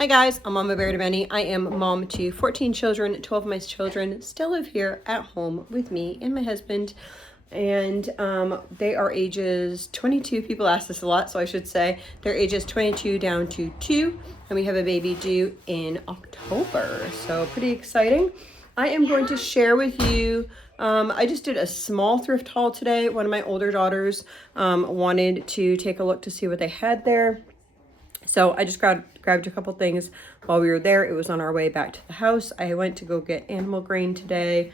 Hi guys, I'm Mama Bear to Benny. I am mom to 14 children. 12 of my children still live here at home with me and my husband. And they are ages 22. People ask this a lot, so I should say they're ages 22 down to 2. And we have a baby due in October. So pretty exciting. I am going to share with you, I just did a small thrift haul today. One of my older daughters wanted to take a look to see what they had there. So I just grabbed a couple things while we were there. It was on our way back to the house. I went to go get animal grain today.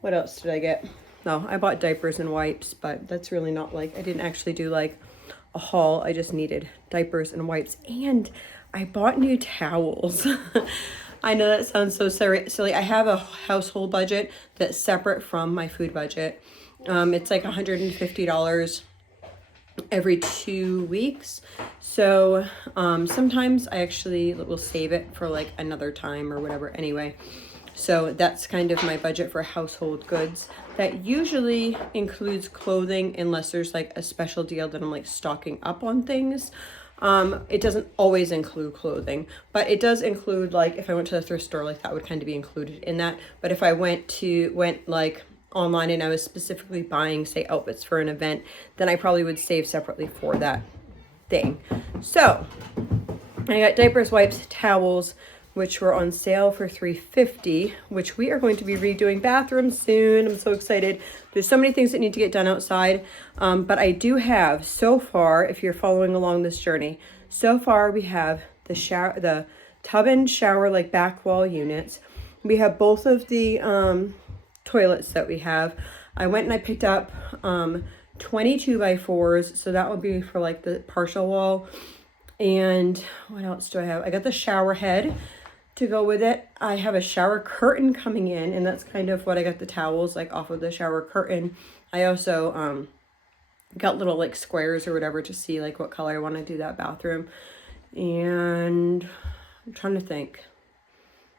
What else did I get? No, I bought diapers and wipes, but that's really not like, I didn't actually do like a haul. I just needed diapers and wipes, and I bought new towels. I know that sounds so silly. I have a household budget that's separate from my food budget. It's like $150 every 2 weeks. So sometimes I actually will save it for like another time or whatever anyway. So that's kind of my budget for household goods. That usually includes clothing unless there's like a special deal that I'm like stocking up on things. It doesn't always include clothing, but it does include, like, if I went to the thrift store, like that would kind of be included in that. But if I went like online and I was specifically buying, say, outfits for an event, then I probably would save separately for that thing. So I got diapers, wipes, towels, which were on sale for $3.50, which we are going to be redoing bathrooms soon. I'm so excited. There's so many things that need to get done outside. But I do have, so far, if you're following along this journey, so far we have the shower, the tub and shower, like back wall units. We have both of the toilets that we have. I went and I picked up 22 by 4s. So that would be for like the partial wall. And what else do I have? I got the shower head to go with it. I have a shower curtain coming in, and that's kind of what I got the towels like off of the shower curtain. I also got little like squares or whatever to see like what color I want to do that bathroom. And I'm trying to think.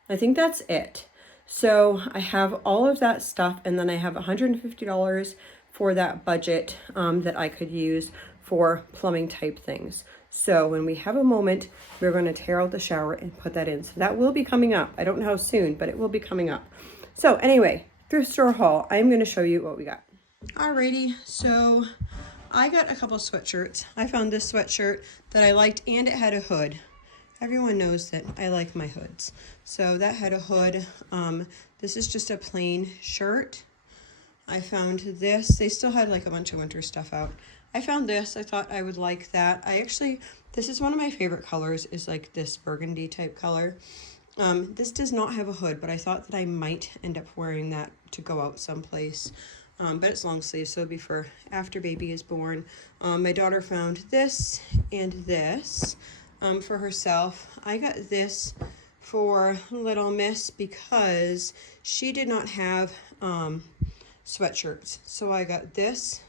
I think that's it. So I have all of that stuff, and then I have $150 for that budget that I could use for plumbing type things. So when we have a moment, we're going to tear out the shower and put that in. So that will be coming up. I don't know how soon, but it will be coming up. So anyway, thrift store haul. I'm going to show you what we got. Alrighty, so I got a couple sweatshirts. I found this sweatshirt that I liked, and it had a hood. Everyone knows that I like my hoods. So that had a hood. This is just a plain shirt. I found this. They still had like a bunch of winter stuff out. I found this. I thought I would like that. This is one of my favorite colors, is like this burgundy type color. This does not have a hood, but I thought that I might end up wearing that to go out someplace. But it's long sleeve, so it'll be for after baby is born. My daughter found this and this for herself. I got this for little miss because she did not have sweatshirts. So I got this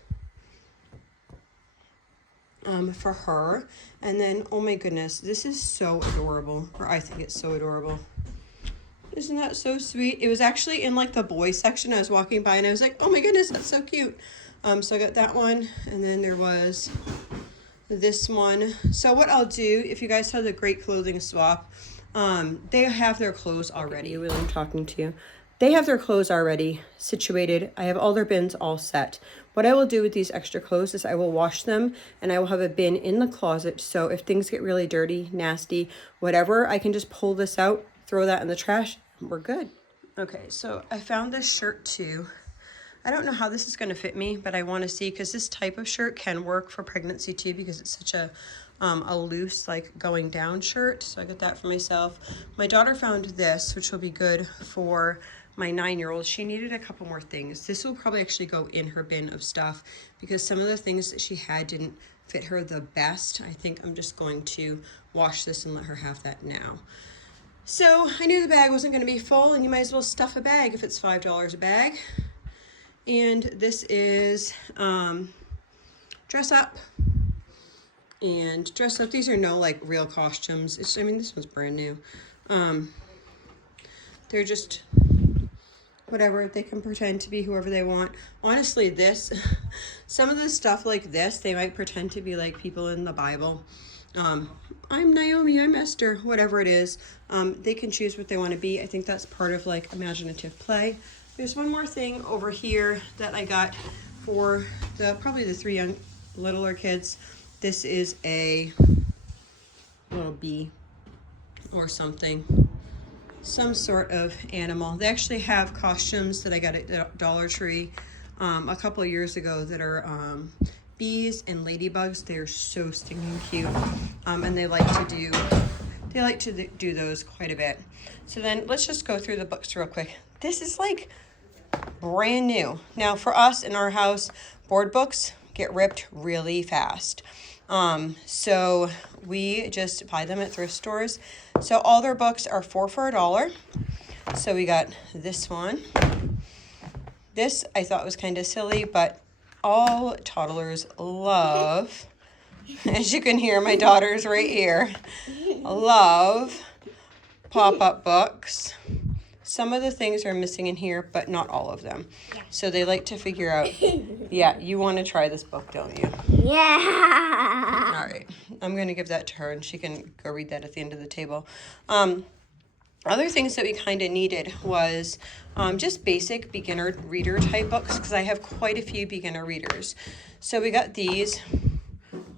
for her. And then, oh my goodness, this is so adorable, or I think it's so adorable. Isn't that so sweet? It was actually in like the boys section. I was walking by and I was like, oh my goodness, that's so cute. So I got that one, and then there was this one. So what I'll do, if you guys saw the Great Clothing Swap, they have their clothes already. Will, I'm talking to you. They have their clothes already situated. I have all their bins all set. What I will do with these extra clothes is I will wash them, and I will have a bin in the closet. So if things get really dirty, nasty, whatever, I can just pull this out, throw that in the trash, and we're good. Okay, so I found this shirt too. I don't know how this is going to fit me, but I want to see, because this type of shirt can work for pregnancy too, because it's such a loose, like, going down shirt. So I got that for myself. My daughter found this, which will be good for my 9-year-old. She needed a couple more things. This will probably actually go in her bin of stuff, because some of the things that she had didn't fit her the best. I think I'm just going to wash this and let her have that now. So I knew the bag wasn't going to be full, and you might as well stuff a bag if it's $5 a bag. And this is dress up. And dress up, these are no like real costumes. I mean, this one's brand new. They're just whatever. They can pretend to be whoever they want. Honestly, some of the stuff like this, they might pretend to be like people in the Bible. I'm Naomi, I'm Esther, whatever it is. They can choose what they want to be. I think that's part of like imaginative play. There's one more thing over here that I got for probably the three littler kids. This is a little bee or something, some sort of animal. They actually have costumes that I got at Dollar Tree a couple of years ago that are bees and ladybugs. They're so stinking cute, and they like to do those quite a bit. So then let's just go through the books real quick. This is like brand new. Now for us in our house, board books get ripped really fast. So we just buy them at thrift stores. So all their books are 4 for $1. So we got this one. This I thought was kind of silly, but all toddlers love, as you can hear, my daughter's right here, love pop-up books. Some of the things are missing in here, but not all of them. Yeah. So they like to figure out, yeah, you want to try this book, don't you? Yeah. All right. I'm going to give that to her, and she can go read that at the end of the table. Other things that we kind of needed was just basic beginner reader type books, because I have quite a few beginner readers. So we got these.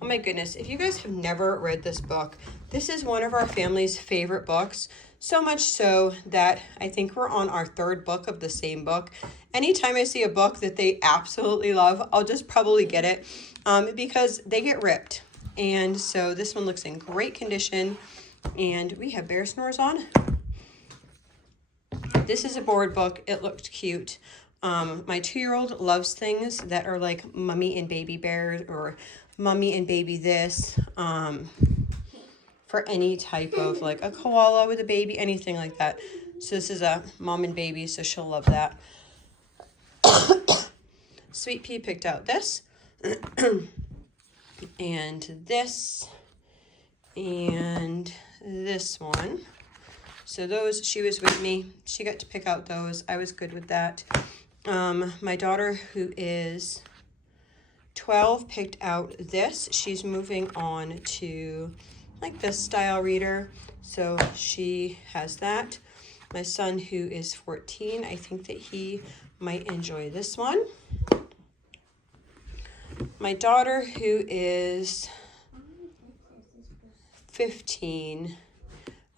Oh my goodness, if you guys have never read this book, this is one of our family's favorite books. So much so that I think we're on our third book of the same book. Anytime I see a book that they absolutely love, I'll just probably get it because they get ripped. And so this one looks in great condition, and we have bear snores on. This is a board book. It looked cute. My 2-year-old loves things that are like Mummy and Baby Bears or Mummy and Baby this. For any type of like a koala with a baby, anything like that. So this is a mom and baby, so she'll love that. Sweet Pea picked out this. And this. And this one. So those, she was with me. She got to pick out those. I was good with that. My daughter, who is 12, picked out this. She's moving on to like this style reader. So she has that. My son, who is 14, I think that he might enjoy this one. My daughter, who is 15,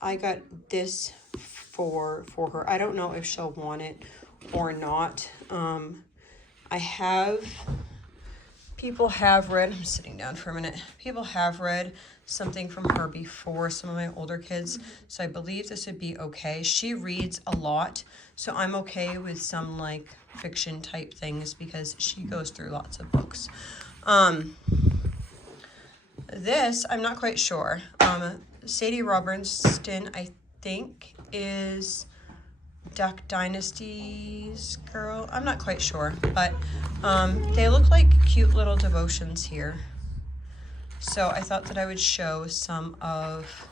I got this for her. I don't know if she'll want it or not. People have read, I'm sitting down for a minute. People have read something from her before, some of my older kids. So I believe this would be okay. She reads a lot, so I'm okay with some like fiction type things because she goes through lots of books. This, I'm not quite sure. Sadie Robertson, I think, is Duck Dynasty's girl. I'm not quite sure, but they look like cute little devotions here. So I thought that I would show some of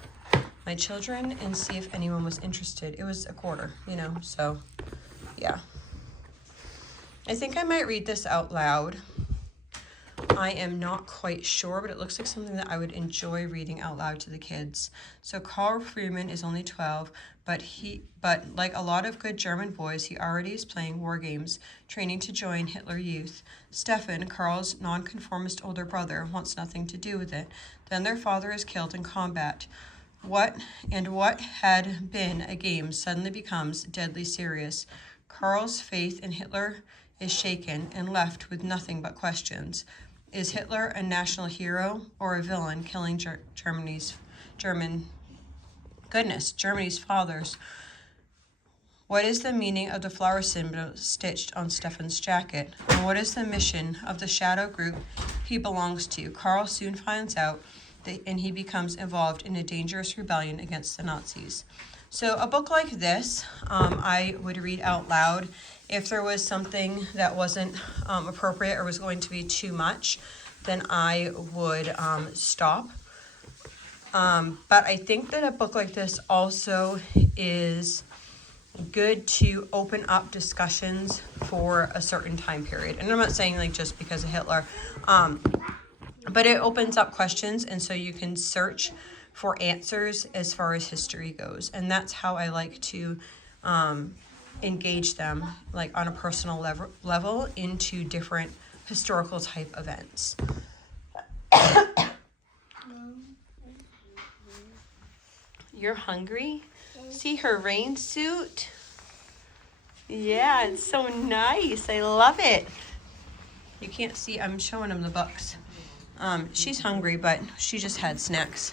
my children and see if anyone was interested. It was $25, you know, so yeah. I think I might read this out loud. I am not quite sure, but it looks like something that I would enjoy reading out loud to the kids. So Carl Freeman is only 12, but like a lot of good German boys, he already is playing war games, training to join Hitler Youth. Stefan, Carl's nonconformist older brother, wants nothing to do with it. Then their father is killed in combat. What had been a game suddenly becomes deadly serious. Carl's faith in Hitler is shaken and left with nothing but questions. Is Hitler a national hero or a villain killing Germany's fathers? What is the meaning of the flower symbol stitched on Stefan's jacket? And what is the mission of the shadow group he belongs to? Carl soon finds out, and he becomes involved in a dangerous rebellion against the Nazis. So a book like this, I would read out loud. If there was something that wasn't appropriate or was going to be too much, then I would stop. But I think that a book like this also is good to open up discussions for a certain time period. And I'm not saying like just because of Hitler. But it opens up questions, and so you can search for answers as far as history goes. And that's how I like to engage them, like on a personal level into different historical type events. You're hungry? See her rain suit? Yeah, it's so nice. I love it. You can't see, I'm showing him the books. She's hungry, but she just had snacks.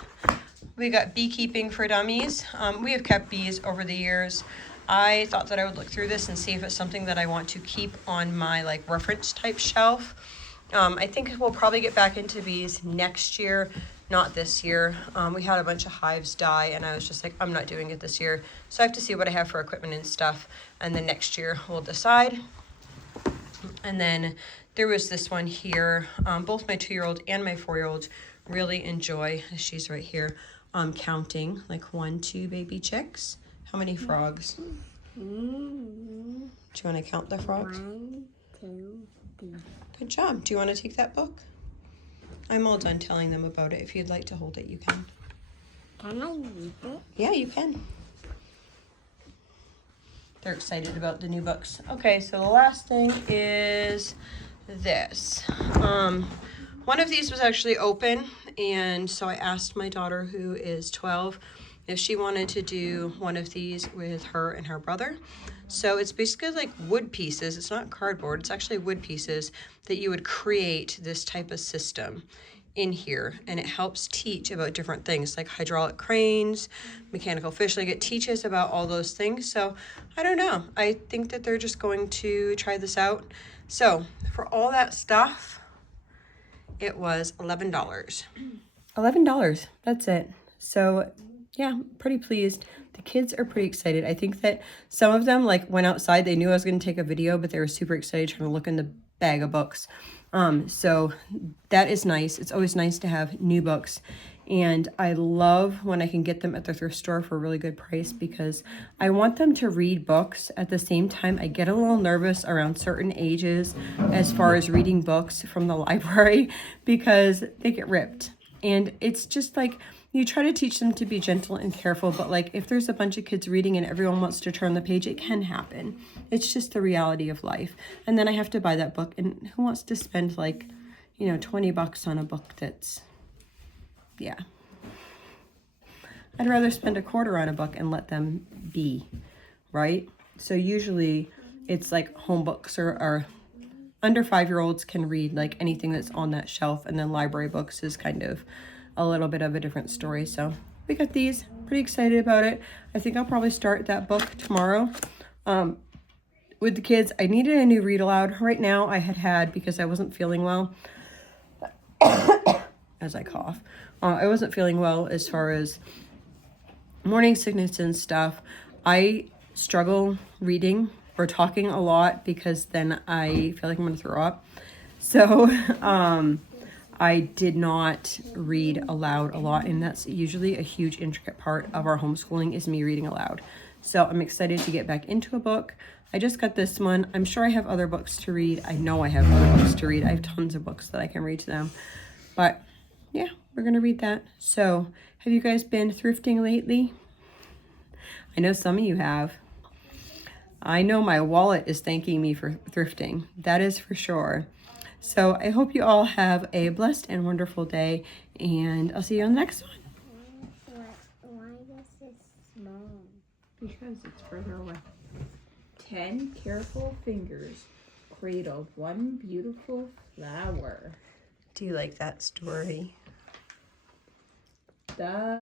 We got beekeeping for dummies. We have kept bees over the years. I thought that I would look through this and see if it's something that I want to keep on my like reference type shelf. I think we'll probably get back into bees next year, not this year. We had a bunch of hives die, and I was just like, I'm not doing it this year. So I have to see what I have for equipment and stuff, and then next year we'll decide. And then there was this one here. Both my 2-year-old and my 4-year-old really enjoy, she's right here, counting like 1, 2 baby chicks. How many frogs? Do you want to count the frogs? 1, 2, 3. Good job. Do you want to take that book? I'm all done telling them about it. If you'd like to hold it, you can. Can I read it? Yeah, you can. They're excited about the new books. Okay, so the last thing is this. One of these was actually open, and so I asked my daughter, who is 12, if she wanted to do one of these with her and her brother. So it's basically like wood pieces. It's not cardboard. It's actually wood pieces that you would create this type of system in here, and it helps teach about different things like hydraulic cranes, mechanical fish. Like it teaches about all those things. So I don't know. I think that they're just going to try this out. So for all that stuff, it was $11. $11. That's it. So yeah, pretty pleased. The kids are pretty excited. I think that some of them like went outside. They knew I was going to take a video, but they were super excited trying to look in the bag of books. So that is nice. It's always nice to have new books. And I love when I can get them at the thrift store for a really good price, because I want them to read books. At the same time, I get a little nervous around certain ages as far as reading books from the library because they get ripped. And it's just like, you try to teach them to be gentle and careful, but like if there's a bunch of kids reading and everyone wants to turn the page, it can happen. It's just the reality of life. And then I have to buy that book, and who wants to spend like, you know, $20 on a book that's, yeah. I'd rather spend a quarter on a book and let them be, right? So usually it's like home books or under 5-year-olds can read like anything that's on that shelf, and then library books is kind of a little bit of a different story. So we got these, pretty excited about it. I think I'll probably start that book tomorrow. With the kids, I needed a new read aloud. Right now I had because I wasn't feeling well as I cough. I wasn't feeling well as far as morning sickness and stuff. I struggle reading or talking a lot because then I feel like I'm gonna throw up. So I did not read aloud a lot, and that's usually a huge intricate part of our homeschooling is me reading aloud. So I'm excited to get back into a book. I just got this one. I'm sure I have other books to read. I know I have other books to read. I have tons of books that I can read to them. But yeah, we're gonna read that. So have you guys been thrifting lately? I know some of you have. I know my wallet is thanking me for thrifting. That is for sure. So I hope you all have a blessed and wonderful day, and I'll see you on the next one. Why is it small? Because it's further away. 10 careful fingers cradled one beautiful flower. Do you like that story? The